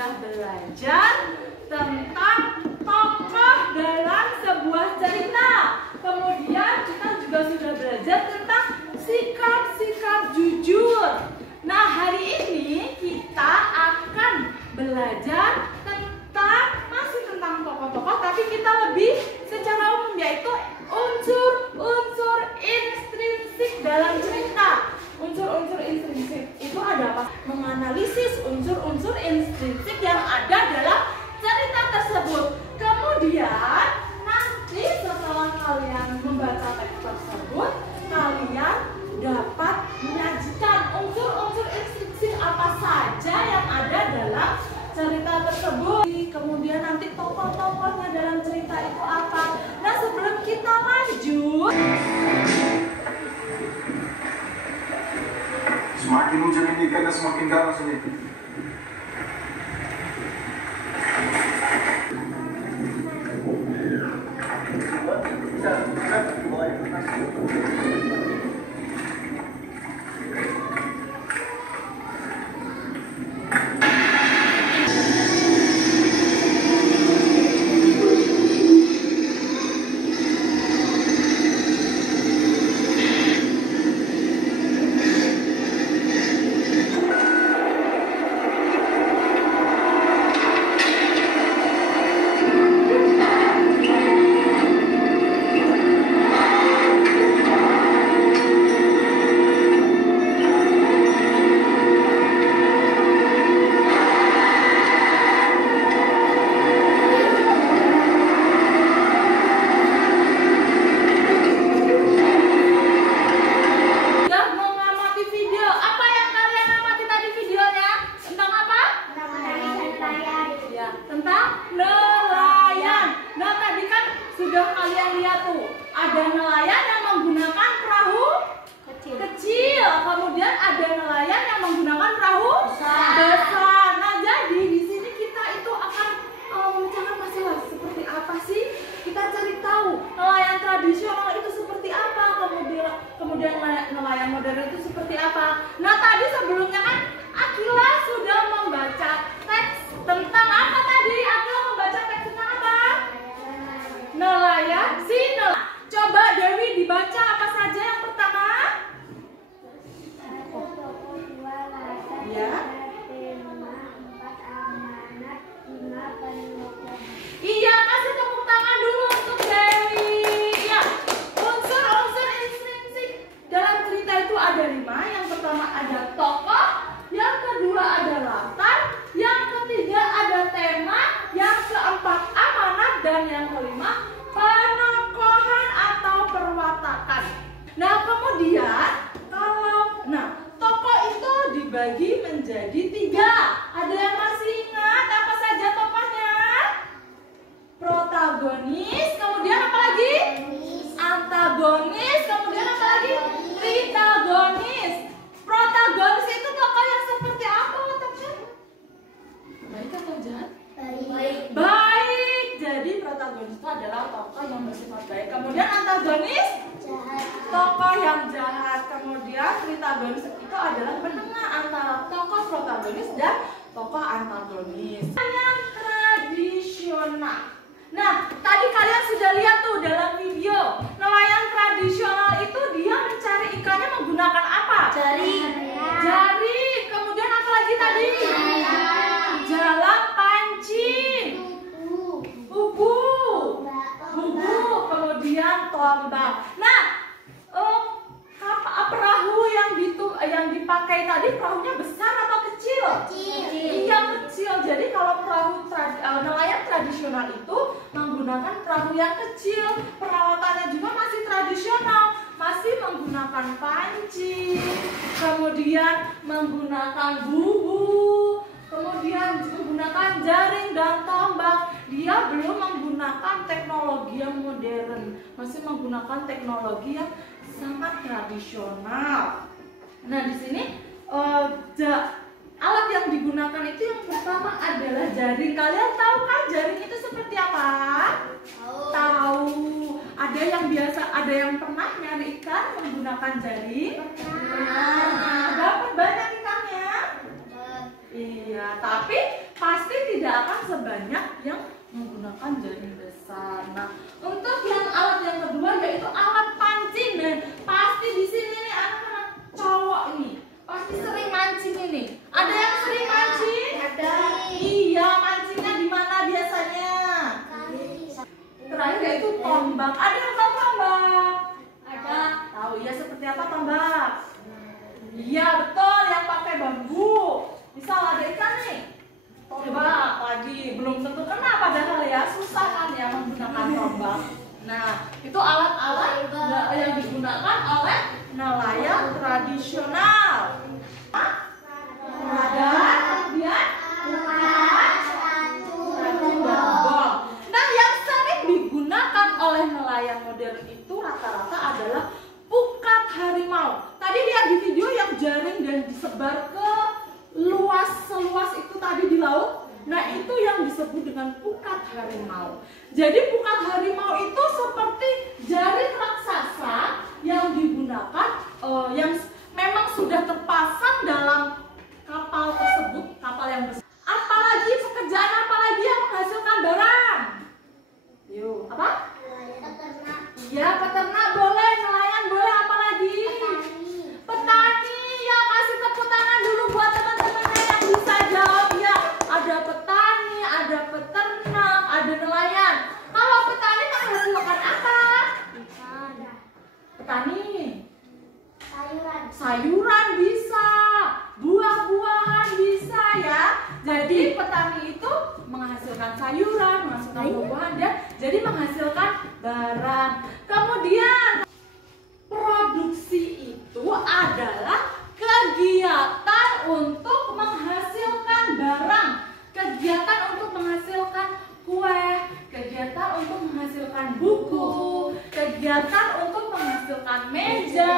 sudah belajar tentang tokoh dalam sebuah cerita. Kemudian kita juga sudah belajar tentang sikap-sikap jujur. Nah, hari ini kita akan belajar masih tentang tokoh-tokoh, tapi kita lebih secara umum, yaitu unsur-unsur intrinsik dalam cerita. Unsur-unsur intrinsik itu ada apa? Menganalisis unsur-unsur intrinsik yang ada dalam cerita tersebut. Kemudian nanti setelah kalian membaca teks tersebut, kalian dapat menyajikan unsur-unsur intrinsik apa saja yang ada dalam cerita tersebut. Kemudian nanti tokoh-tokohnya dalam cerita itu apa. Nah, sebelum kita lanjut, semakin hujan ini karena semakin ganas ini. ada nelayan yang menggunakan perahu kecil, kemudian ada nelayan yang menggunakan perahu besar. Nah, jadi di sini kita itu akan memecahkan masalah seperti apa sih? Kita cari tahu nelayan tradisional itu seperti apa, kemudian nelayan modern itu seperti apa. Nah, tadi sebelumnya kan Akila sudah membaca teks tentang apa tadi? Akila membaca teks tentang apa? Nelayan Coba Dewi dibaca apa saja yang pertama? Ya. Iya, kasih tepuk tangan dulu untuk Dewi. Ya, unsur-unsur intrinsik dalam cerita itu ada 5. Yang pertama ada tokoh, yang kedua ada latar, yang ketiga ada tema, yang keempat amanat, dan yang kelima penokohan atau perwatakan. Nah, kemudian tokoh itu dibagi menjadi 3. Ada yang masih ingat apa saja tokohnya? Protagonis, kemudian apa lagi? Antagonis, kemudian apa lagi? Tritagonis. Protagonis itu tokoh yang seperti apa, teman-teman? Baik atau jahat? Baik. Jadi protagonis itu adalah tokoh yang bersifat baik. Kemudian antagonis, tokoh yang jahat. Kemudian tritagonis itu adalah penengah antara tokoh protagonis dan tokoh antagonis. Nelayan tradisional. Nah, tadi kalian sudah lihat tuh dalam video. Nelayan tradisional itu dia mencari ikannya menggunakan apa? Jari. Kemudian apa lagi tadi? Jalan pancing. Bubu, kemudian tombak. Nah, perahu yang dipakai tadi perahunya besar atau kecil? Iya, kecil. Jadi kalau nelayan tradisional itu menggunakan perahu yang kecil. Perawatannya juga masih tradisional, masih menggunakan panci, kemudian menggunakan bubu, kemudian menggunakan jaring dan tombak. Dia belum menggunakan teknologi yang modern, masih menggunakan teknologi yang sangat tradisional. Nah, di sini alat yang digunakan itu yang pertama adalah jaring. Kalian tahu kan jaring itu seperti apa? Tahu. Ada yang pernah nyari ikan menggunakan jaring? Dapat banyak ikannya? Iya, tapi pasti tidak akan sebanyak yang menggunakan jaring besar. Nah, untuk yang alat yang kedua yaitu alat pancing. Dan pasti di sini nih anak-anak cowok ini pasti sering mancing ini. Ada yang sering mancing? Ada. Iya, mancingnya di mana biasanya? Terakhir yaitu tombak. Ada yang tahu tombak? Ada. Tahu ya seperti apa tombak? Iya betul, yang pakai bambu. Misal ada ikan nih, tombak lagi belum tentu kena padahal ya, susah kan ya menggunakan tombak. Nah, itu alat-alat yang digunakan oleh nelayan tradisional. Ada, kemudian gong. Nah, yang sering digunakan oleh nelayan modern itu rata-rata adalah pukat harimau. Tadi lihat di video yang jaring dan disebar ke seluas itu tadi di laut. Nah, itu yang disebut dengan pukat harimau. Jadi pukat harimau itu seperti jaring raksasa yang digunakan yang memang sudah terpasang dalam kapal tersebut, kapal yang besar. Apalagi pekerjaan apalagi yang menghasilkan barang? Yuk, apa? Iya, peternak boleh, nelayan boleh, apalagi? Petani. Ya, kasih tepuk tangan dulu buat teman-temannya yang bisa jawab ya. Ada petani, ada peternak, ada nelayan. Kalau petani menghasilkan apa? Petani. Sayuran bisa, buah-buahan bisa ya. Jadi petani itu menghasilkan sayuran, menghasilkan buah-buahan dan jadi menghasilkan barang. Kemudian produksi itu adalah kegiatan untuk menghasilkan barang, kegiatan untuk menghasilkan kue, kegiatan untuk menghasilkan buku, kegiatan untuk menghasilkan meja,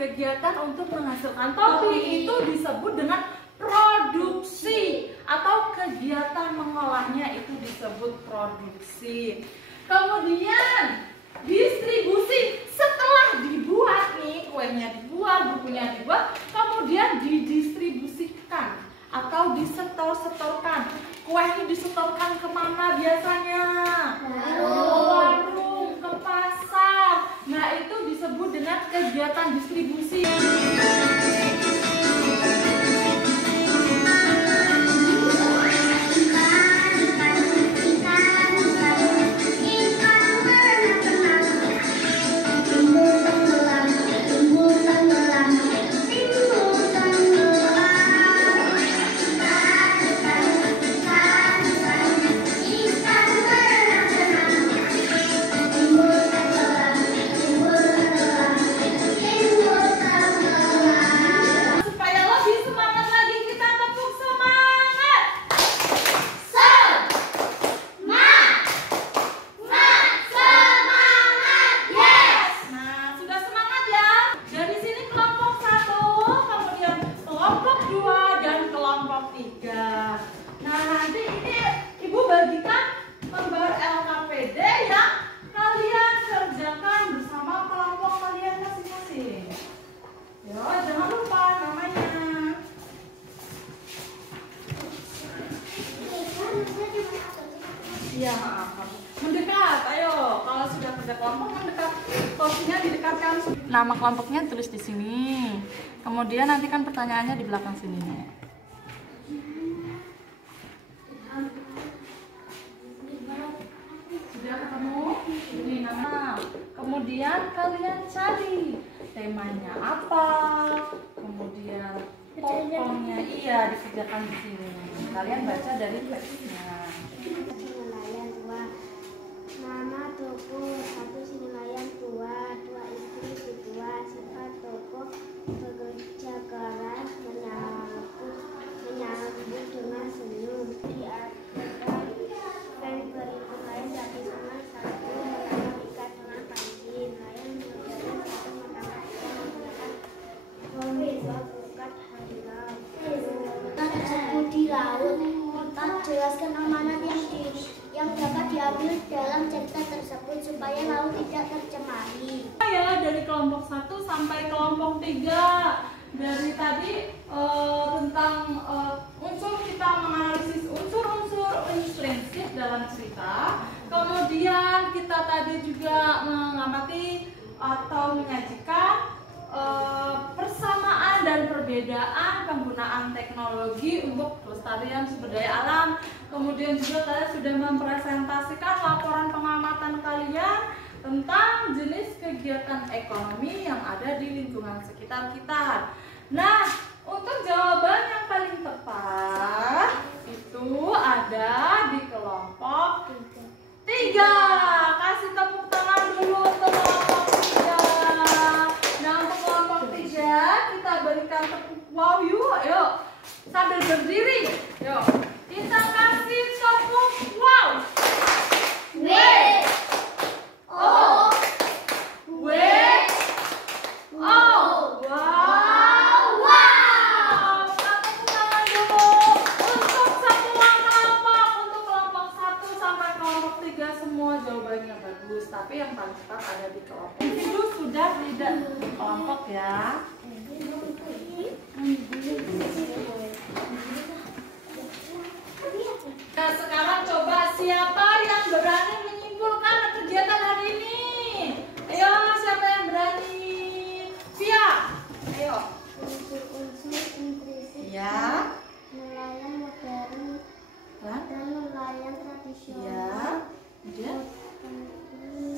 kegiatan untuk menghasilkan topi. Itu disebut dengan produksi atau kegiatan mengolahnya itu disebut produksi. Kemudian distribusi, setelah dibuat nih, kuenya dibuat, bukunya dibuat, kemudian didistribusikan atau disetor-setorkan. Kue ini disetorkan kemana biasanya? Ke warung, ke pasar. Nah, itu disebut dengan kegiatan distribusi. Iya, mendekat. Ayo, kalau sudah kerja kelompok mendekat. Posisinya didekatkan. Nama kelompoknya tulis di sini. Kemudian nanti kan pertanyaannya di belakang sini. Sudah ketemu? Ini nama. Kemudian kalian cari temanya apa. Kemudian tokohnya iya dikerjakan di sini. Kalian baca dari teksnya. Nama tokoh, satu si nelayan tua, dua istri si tua, sifat tokoh bekerja keras, menyambut dengan senyum. Diartikan dan beribu lain dari sungai satu menangkap ikan dengan pancing. Nelayan modern satu menangkap ikan menggunakan bombe, dua bukat harimau. Kita tersebut di laut. Kita jelaskan amanat yang dapat diambil dalam cerita tersebut supaya laut tidak tercemari. Ya, dari kelompok 1 sampai kelompok 3. Dari tadi tentang unsur, kita menganalisis unsur jalan cerita. Kemudian kita tadi juga mengamati atau menyajikan persamaan dan perbedaan penggunaan teknologi untuk pelestarian sumber daya alam. Kemudian juga kalian sudah mempresentasikan laporan pengamatan kalian tentang jenis kegiatan ekonomi yang ada di lingkungan sekitar kita. Nah, untuk jawaban yang paling tepat itu ada di kelompok 3. Kasih tepuk tangan dulu untuk kelompok 3. Nah, untuk kelompok 3 kita berikan tepuk wow yuk. Yuk, sambil berdiri. Yuk, kita kasih tepuk wow. W O W O. Wow, wow. Tepuk tangan dulu untuk semua kelompok. Untuk kelompok 1 sampai kelompok 3 semua jawabannya bagus. Tapi yang paling cepat ada di kelompok. Itu sudah tidak kelompok ya. Nah, sekarang coba siapa yang berani menyimpulkan kegiatan hari ini? Ayo, siapa yang berani? Via, ayo. Unsur-unsur intrinsik Ya. nelayan modern Dan dan nelayan tradisional. ya. Kemudian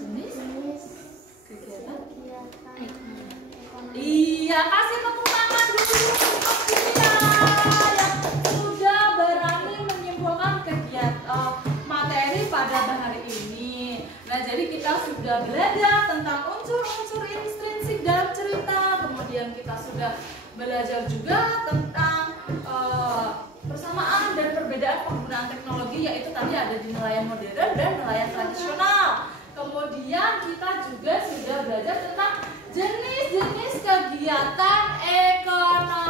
jenis kegiatan. ekonomi. Iya, kasih tepuk tangan dulu untuk Via yang sudah berani menyimpulkan kegiatan materi pada hari ini. Nah, jadi kita sudah belajar tentang unsur-unsur intrinsik dalam cerita. Kemudian kita sudah belajar juga tentang persamaan dan perbedaan penggunaan teknologi, yaitu tadi ada di nelayan modern dan nelayan tradisional. Kemudian kita juga sudah belajar tentang jenis-jenis kegiatan ekonomi.